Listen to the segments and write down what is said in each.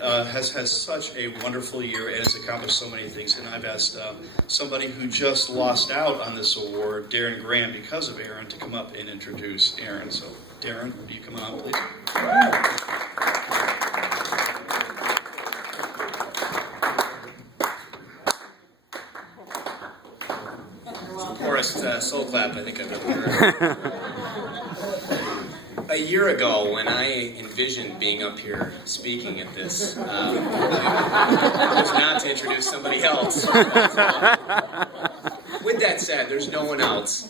has had such a wonderful year and has accomplished so many things. And I've asked somebody who just lost out on this award, Darren Graham, because of Aaron, to come up and introduce Aaron. So, Darren, will you come on, please? Soul clap, I think I've ever heard. A year ago, when I envisioned being up here speaking at this, it was not to introduce somebody else. With that said, there's no one else,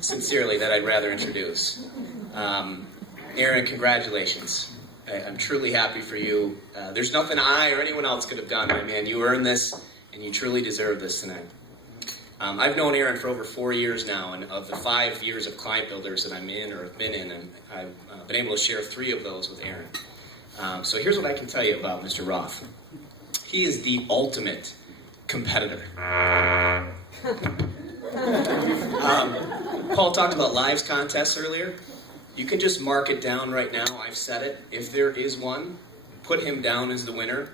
sincerely, that I'd rather introduce. Aaron, congratulations. I'm truly happy for you. There's nothing I or anyone else could have done, my man. You earned this, and you truly deserve this tonight. I've known Aaron for over 4 years now, and of the 5 years of Client Builders that I'm in or have been in, and I've been able to share 3 of those with Aaron. So here's what I can tell you about Mr. Roth. He is the ultimate competitor. Paul talked about lives contests earlier. You can just mark it down right now. I've said it. If there is one, put him down as the winner.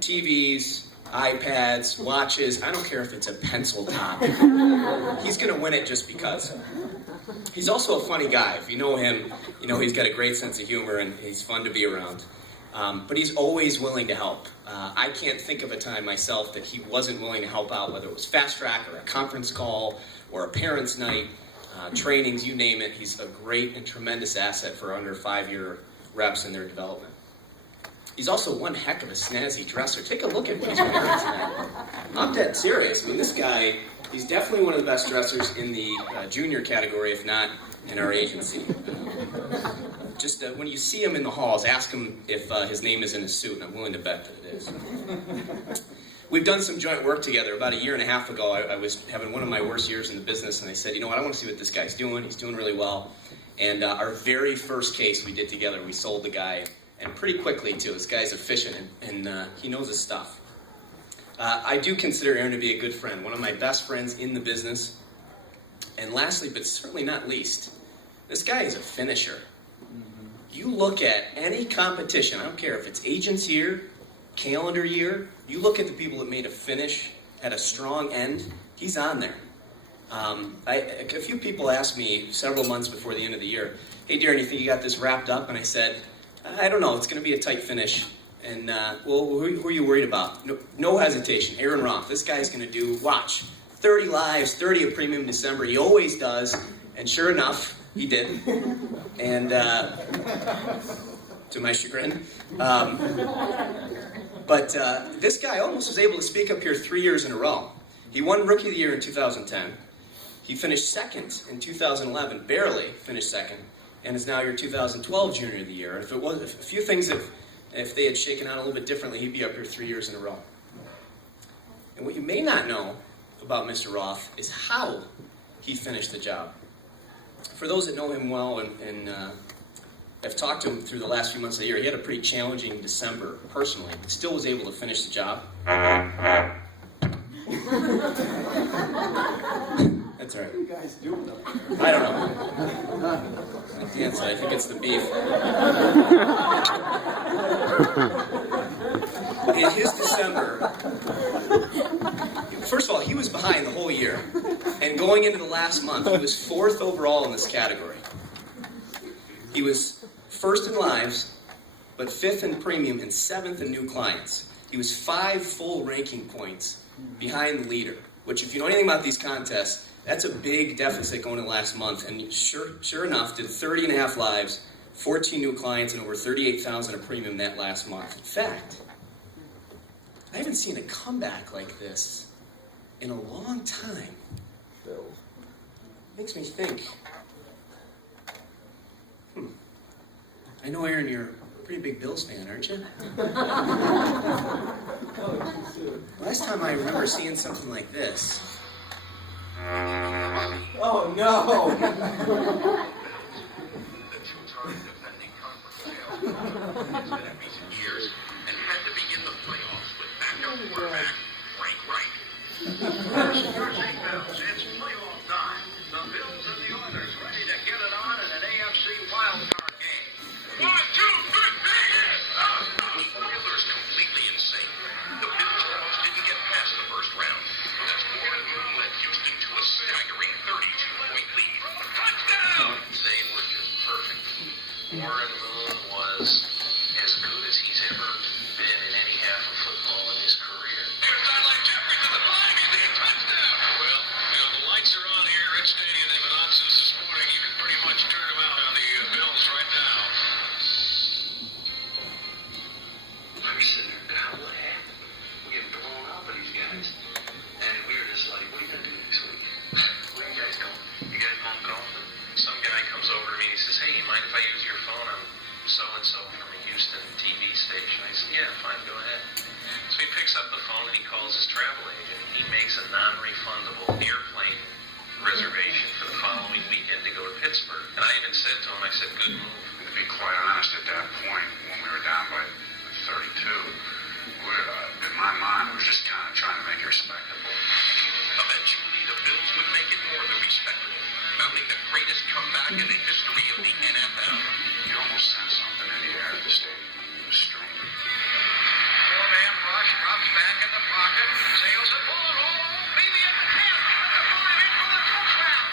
TVs, iPads, watches, I don't care if it's a pencil top. He's going to win it just because. He's also a funny guy. If you know him, you know he's got a great sense of humor and he's fun to be around. But he's always willing to help. I can't think of a time myself that he wasn't willing to help out, whether it was Fast Track or a conference call or a parents' night, trainings, you name it. He's a great and tremendous asset for under 5-year reps in their development. He's also one heck of a snazzy dresser. Take a look at what he's wearing tonight. I'm dead serious. I mean, this guy, he's definitely one of the best dressers in the junior category, if not in our agency. Just when you see him in the halls, ask him if his name is in his suit, and I'm willing to bet that it is. We've done some joint work together. About 1.5 years ago, I was having one of my worst years in the business, and I said, you know what, I want to see what this guy's doing. He's doing really well. And our very first case we did together, we sold the guy. And pretty quickly, too. This guy's efficient, and he knows his stuff. I do consider Aaron to be a good friend, one of my best friends in the business. And lastly, but certainly not least, this guy is a finisher. You look at any competition, I don't care if it's agent's year, calendar year, you look at the people that made a finish at a strong end, he's on there. A few people asked me several months before the end of the year, hey, Darren, you think you got this wrapped up? And I said, I don't know. It's going to be a tight finish. And, well, who are you worried about? No hesitation. Aaron Roth. This guy's going to do, watch, 30 lives, 30 of Premium December. He always does. And sure enough, he did. And to my chagrin. But this guy almost was able to speak up here 3 years in a row. He won Rookie of the Year in 2010. He finished second in 2011, barely finished second. And is now your 2012 Junior of the Year. If it was, if a few things, if they had shaken out a little bit differently, he'd be up here 3 years in a row. And what you may not know about Mr. Roth is how he finished the job. For those that know him well and have talked to him through the last few months of the year, he had a pretty challenging December personally, but still was able to finish the job. That's right. What are you guys doing up there? I don't know. I think it's the beef. In his December, first of all, he was behind the whole year. And going into the last month, he was 4th overall in this category. He was 1st in lives, but 5th in premium and 7th in new clients. He was 5 full ranking points behind the leader, which if you know anything about these contests, that's a big deficit going into last month. And sure enough, did 30.5 lives, 14 new clients, and over $38,000 of premium that last month. In fact, I haven't seen a comeback like this in a long time. Makes me think. I know, Aaron, you're a pretty big Bills fan, aren't you? Last time I remember seeing something like this. Oh, no! Years and had to begin the playoffs with backup quarterback Frank Reich. First Jersey Bills, it's playoff time. The Bills and the Oilers ready to get it on in an AFC wildcard game. 1, 2, 3, the Oilers That's a good move. To be quite honest, at that point, when we were down by 32, in my mind, we were just kind of trying to make it respectable. Eventually, the Bills would make it more than respectable, mounting the greatest comeback in the history of the NFL. You almost sense something in the air at the stadium. It was strange. Four-man rush, drops back in the pocket, sails it forward, maybe at the 10, at the 5, in for the touchdown.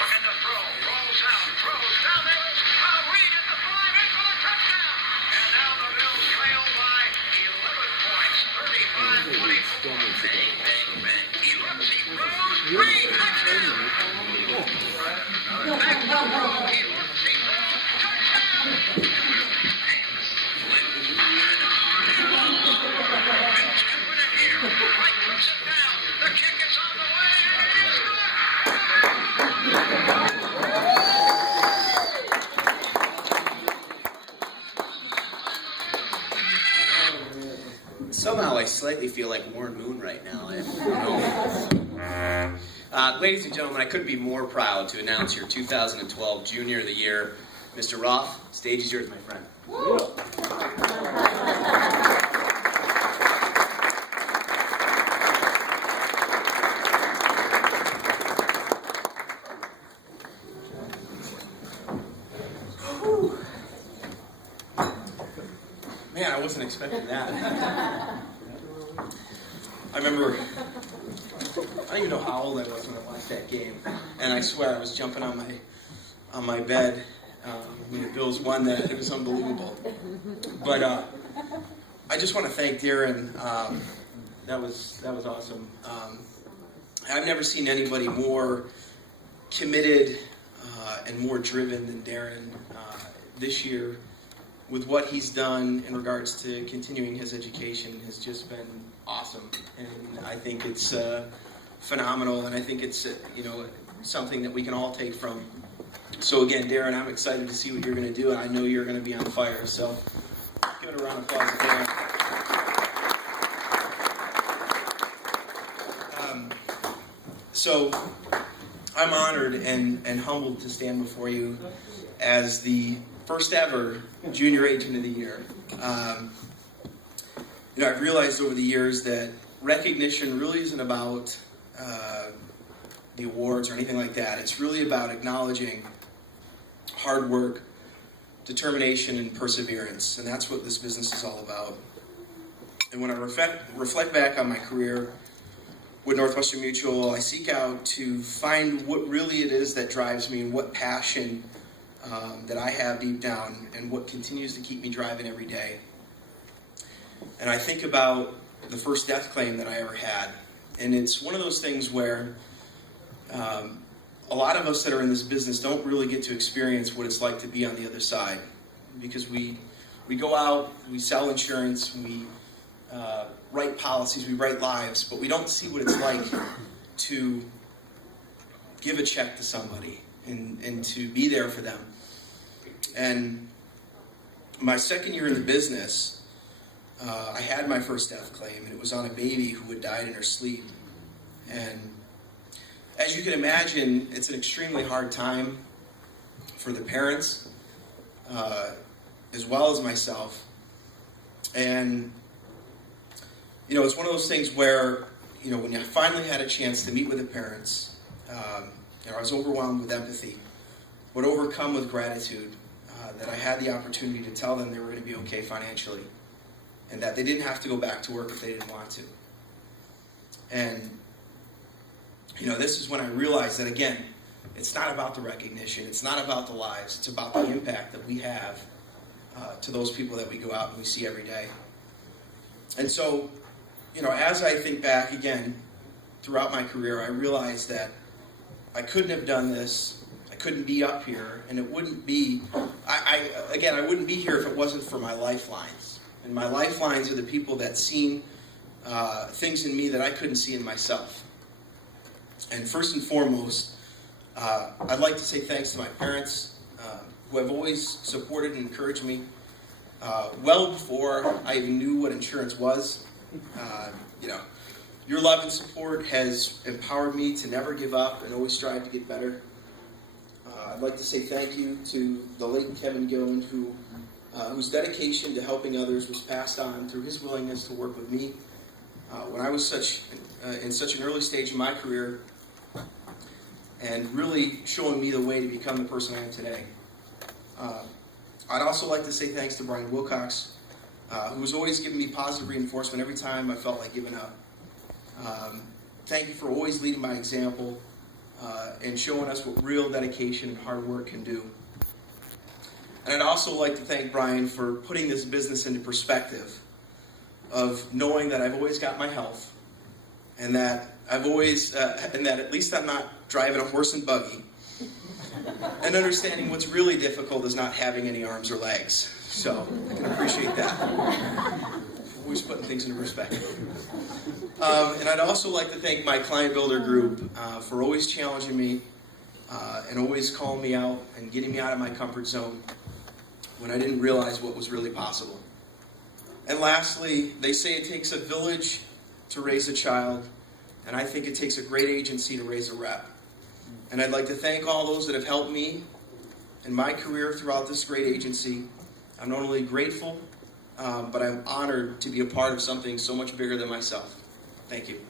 Looking to throw, rolls out, throws, down there is Kyle Reed at the 5, in for the touchdown. And now the Bills trail by 11 points, 35-24. Bang, bang, bang. He looks, he throws, Reed, touchdown. Back to throw, he looks, he throws, touchdown. Hands, flips, and on he goes. Bills can win it here. Mike puts it down. The kick is on the way, and it is good. Somehow I slightly feel like Warren Moon right now. I don't know. Ladies and gentlemen, I couldn't be more proud to announce your 2012 Junior of the Year. Mr. Roth, stage is yours, my friend. Man, I wasn't expecting that. I remember, I don't even know how old I was when I watched that game, and I swear I was jumping on my bed when the Bills won that. It was unbelievable. But I just want to thank Darren. That was awesome. I've never seen anybody more committed and more driven than Darren this year. With what he's done in regards to continuing his education has just been awesome, and I think it's phenomenal, and I think it's something that we can all take from. So again, Darren, I'm excited to see what you're going to do, and I know you're going to be on fire. So give it a round of applause to Darren. So I'm honored and humbled to stand before you as the first ever Junior Agent of the Year. I've realized over the years that recognition really isn't about the awards or anything like that. It's really about acknowledging hard work, determination, and perseverance. And that's what this business is all about. And when I reflect back on my career with Northwestern Mutual, I seek out to find what really it is that drives me and what passion that I have deep down and what continues to keep me driving every day. And I think about the first death claim that I ever had. And it's one of those things where a lot of us that are in this business don't really get to experience what it's like to be on the other side. Because we go out, we sell insurance, we write policies, we write lives, but we don't see what it's like to give a check to somebody and to be there for them. And my second year in the business, I had my first death claim, and it was on a baby who had died in her sleep. And as you can imagine, it's an extremely hard time for the parents, as well as myself. And, it's one of those things where, when I finally had a chance to meet with the parents, I was overwhelmed with empathy, but overcome with gratitude that I had the opportunity to tell them they were going to be okay financially, and that they didn't have to go back to work if they didn't want to. And, this is when I realized that, again, it's not about the recognition, it's not about the lives, it's about the impact that we have to those people that we go out and we see every day. And so, as I think back again throughout my career, I realized that I couldn't have done this, I couldn't be up here, and it wouldn't be, I wouldn't be here if it wasn't for my lifelines. And my lifelines are the people that seen things in me that I couldn't see in myself. And first and foremost, I'd like to say thanks to my parents, who have always supported and encouraged me well before I even knew what insurance was. Your love and support has empowered me to never give up and always strive to get better. I'd like to say thank you to the late Kevin Gilman, whose dedication to helping others was passed on through his willingness to work with me when I was in such an early stage in my career, and really showing me the way to become the person I am today. I'd also like to say thanks to Brian Wilcox, who's always given me positive reinforcement every time I felt like giving up. Thank you for always leading by example and showing us what real dedication and hard work can do. And I'd also like to thank Brian for putting this business into perspective of knowing that I've always got my health, and that I've always, and that at least I'm not driving a horse and buggy, and understanding what's really difficult is not having any arms or legs. So I can appreciate that. Always putting things into perspective. And I'd also like to thank my Client Builder group for always challenging me and always calling me out and getting me out of my comfort zone when I didn't realize what was really possible. And lastly, they say it takes a village to raise a child, and I think it takes a great agency to raise a rep. And I'd like to thank all those that have helped me in my career throughout this great agency. I'm not only grateful, but I'm honored to be a part of something so much bigger than myself. Thank you.